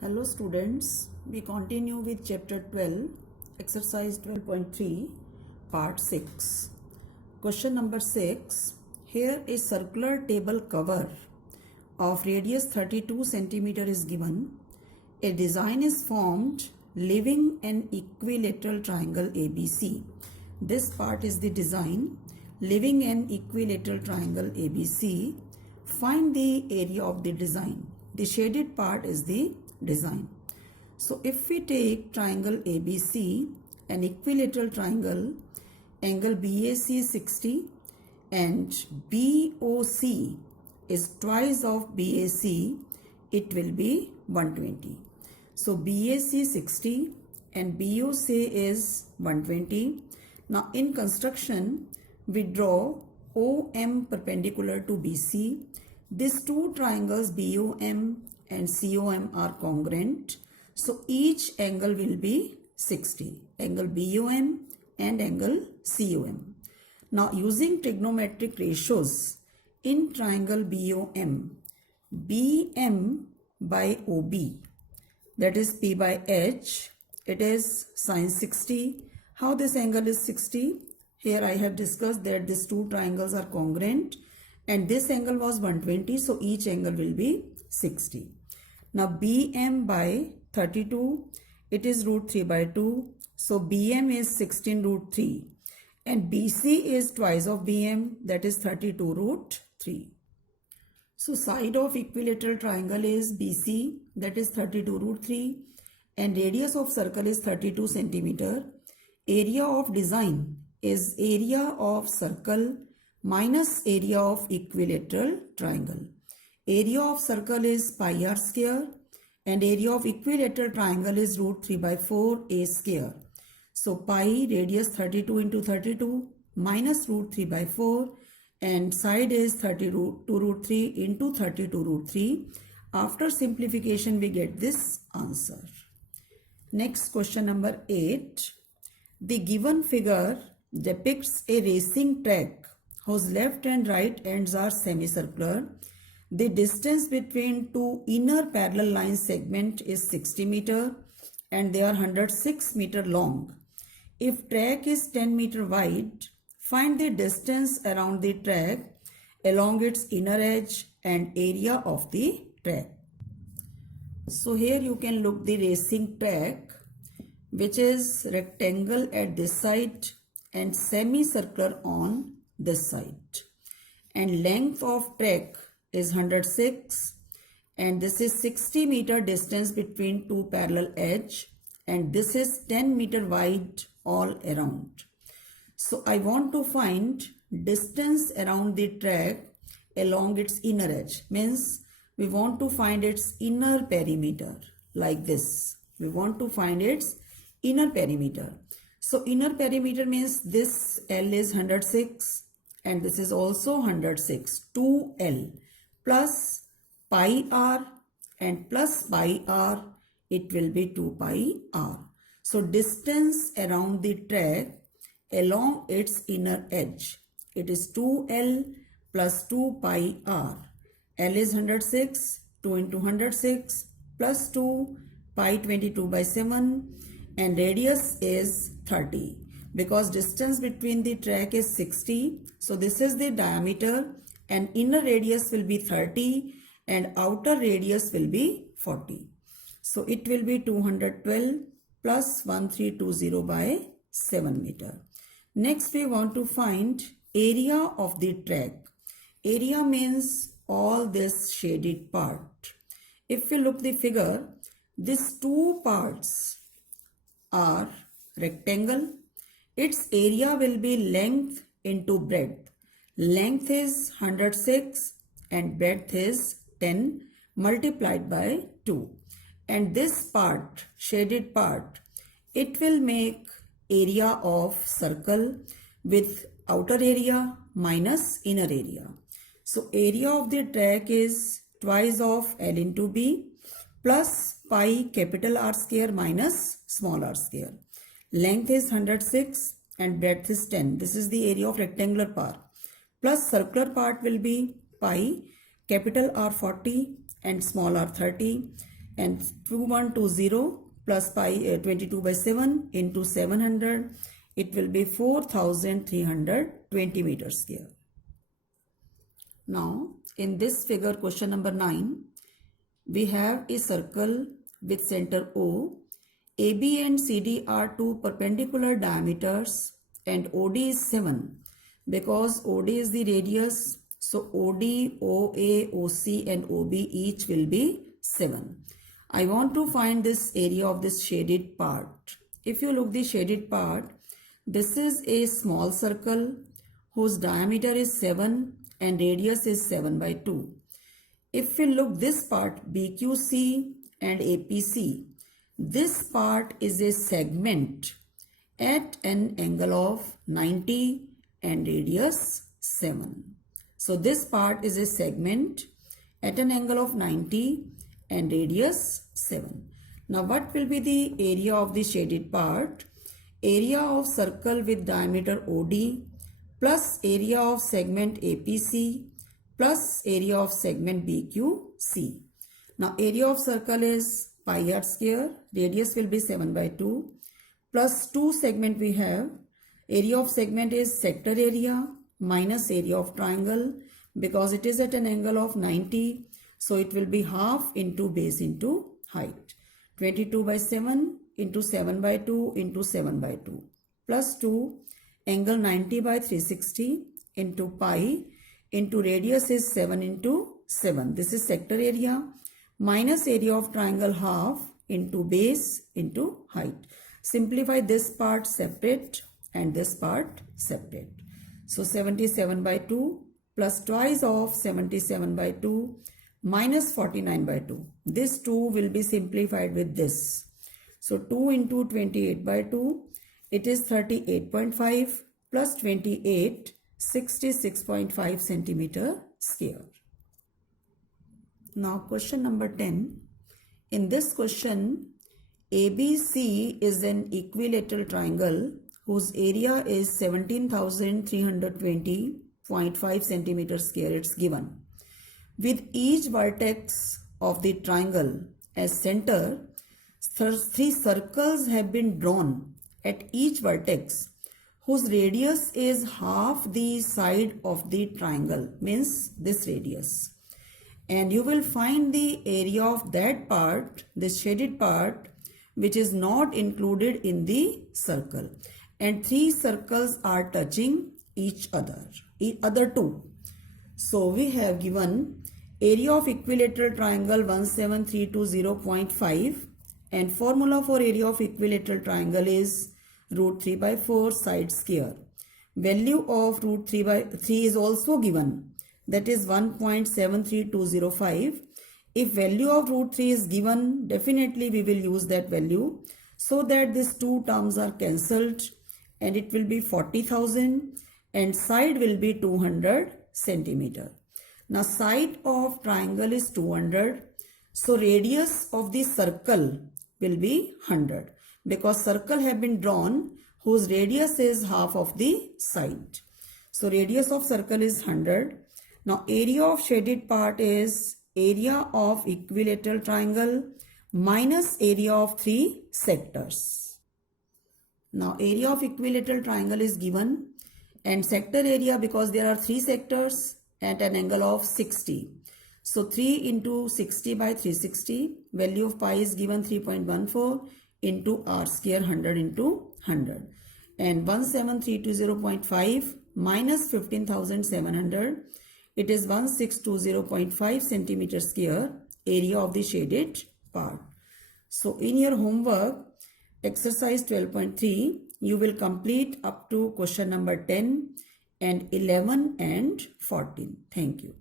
Hello students, we continue with chapter 12, exercise 12.3, part 6. Question number 6. Here a circular table cover of radius 32 centimeter is given. A design is formed leaving an equilateral triangle ABC. This part is the design. Leaving an equilateral triangle ABC. Find the area of the design. The shaded part is the design. So if we take triangle ABC, an equilateral triangle, angle BAC is 60 and BOC is twice of BAC, it will be 120. So BAC 60 and BOC is 120. Now in construction, we draw OM perpendicular to BC. These two triangles BOM and COM are congruent. So each angle will be 60. Angle BOM and angle COM. Now using trigonometric ratios in triangle BOM, BM by OB, that is P by H, it is sine 60. How this angle is 60? Here I have discussed that these two triangles are congruent and this angle was 120, so each angle will be 60. Now BM by 32, it is root 3 by 2. So BM is 16 root 3 and BC is twice of BM, that is 32 root 3. So side of equilateral triangle is BC, that is 32 root 3 and radius of circle is 32 centimeter. Area of design is area of circle minus area of equilateral triangle. Area of circle is pi r square and area of equilateral triangle is root 3 by 4 a square. So pi radius 32 into 32 minus root 3 by 4 and side is 32 root 3 into 32 root 3. After simplification we get this answer. Next question number 8. The given figure depicts a racing track whose left and right ends are semicircular. The distance between two inner parallel line segment is 60 meter and they are 106 meter long. If track is 10 meter wide, find the distance around the track along its inner edge and area of the track. So here you can look the racing track, which is rectangle at this side and semicircular on this side. And length of track is 106 and this is 60 meter distance between two parallel edge and this is 10 meter wide all around. So I want to find distance around the track along its inner edge. Means we want to find its inner perimeter like this. We want to find its inner perimeter. So inner perimeter means this L is 106 and this is also 106, 2L plus pi r and plus pi r, it will be 2 pi r. So distance around the track along its inner edge, it is 2L plus 2 pi r. L is 106, 2 into 106 plus 2 pi 22 by 7 and radius is 30 because distance between the track is 60. So this is the diameter and inner radius will be 30 and outer radius will be 40. So it will be 212 plus 1320 by 7 meter. Next we want to find area of the track. Area means all this shaded part. If we look the figure, these two parts are rectangle. Its area will be length into breadth. Length is 106 and breadth is 10 multiplied by 2. And this part, shaded part, it will make area of circle with outer area minus inner area. So area of the track is twice of L into B plus pi capital R square minus small r square. Length is 106 and breadth is 10. This is the area of rectangular part. Plus circular part will be pi capital R 40 and small r 30 and 2120 plus pi 22 by 7 into 700, it will be 4320 meters square. Now in this figure, question number 9, we have a circle with center O. AB and CD are two perpendicular diameters and OD is 7. Because OD is the radius, so OD, OA, OC and OB each will be 7. I want to find this area of this shaded part. If you look the shaded part, this is a small circle whose diameter is 7 and radius is 7 by 2. If we look this part, BQC and APC, this part is a segment at an angle of 90 and radius 7. So this part is a segment at an angle of 90 and radius 7. Now what will be the area of the shaded part? Area of circle with diameter OD plus area of segment APC plus area of segment BQC. Now area of circle is pi r square, radius will be 7 by 2 plus 2 segment we have. Area of segment is sector area minus area of triangle, because it is at an angle of 90, so it will be half into base into height. 22 by 7 into 7 by 2 into 7 by 2 plus 2, angle 90 by 360 into pi into radius is 7 into 7. This is sector area minus area of triangle half into base into height. Simplify this part separate and this part separate. So 77 by 2 plus twice of 77 by 2 minus 49 by 2. This 2 will be simplified with this. So 2 into 28 by 2, it is 38.5 plus 28, 66.5 centimeter square. Now question number 10. In this question, ABC is an equilateral triangle whose area is 17,320.5 centimeter square. It's given. With each vertex of the triangle as center, 3 circles have been drawn at each vertex whose radius is half the side of the triangle, means this radius. And you will find the area of that part, this shaded part, which is not included in the circle. And 3 circles are touching each other, other 2. So we have given area of equilateral triangle 17,320.5, and formula for area of equilateral triangle is root 3 by 4 side square. Value of root 3 by 3 is also given, that is 1.73205. If value of root 3 is given, definitely we will use that value, so that these 2 terms are cancelled and it will be 40,000 and side will be 200 centimeter. Now side of triangle is 200, so radius of the circle will be 100, because circle have been drawn whose radius is half of the side. So radius of circle is 100. Now area of shaded part is area of equilateral triangle minus area of 3 sectors. Now area of equilateral triangle is given, and sector area, because there are 3 sectors at an angle of 60. So 3 into 60 by 360, value of pi is given 3.14 into r square 100 into 100. And 17320.5 minus 15,700, it is 1620.5 centimeter square area of the shaded part. So in your homework, exercise 12.3, you will complete up to question number 10 and 11 and 14. Thank you.